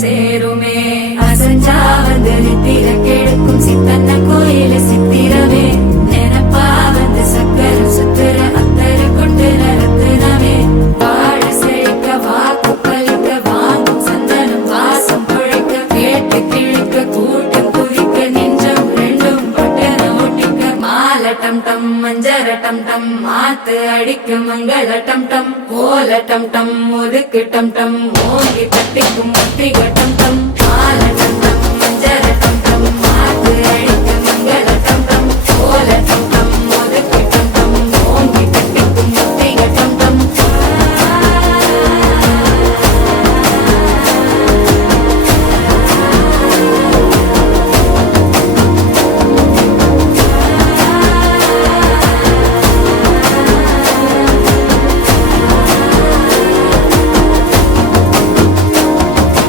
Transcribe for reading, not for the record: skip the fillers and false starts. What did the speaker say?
சேருமே அசஞ்சா வந்து நித்திர கெடுக்கும் சித்தன்ன கோயில சித்திரமே நினப்பா வந்து சக்கர சுத்துற அத்தர கொண்டு நடத்துனவே வாழ செழிக்க வாக்கு பலிக்க வாங்கும் சந்தனம் வாசம் பொழைக்க கேட்டு கிழிக்க கூட்டம் குவிக்க நெஞ்சம் ரெண்டும் பட்டன ஒட்டிக்க மால டம் டம் மஞ்சர டம் டம் மாத்து அடிக்க மங்கள டம் டம் கோல டம் டம் ஒதுக்கு டம் டம் ஓங்கி தட்டிக்கும் முத்திக டம்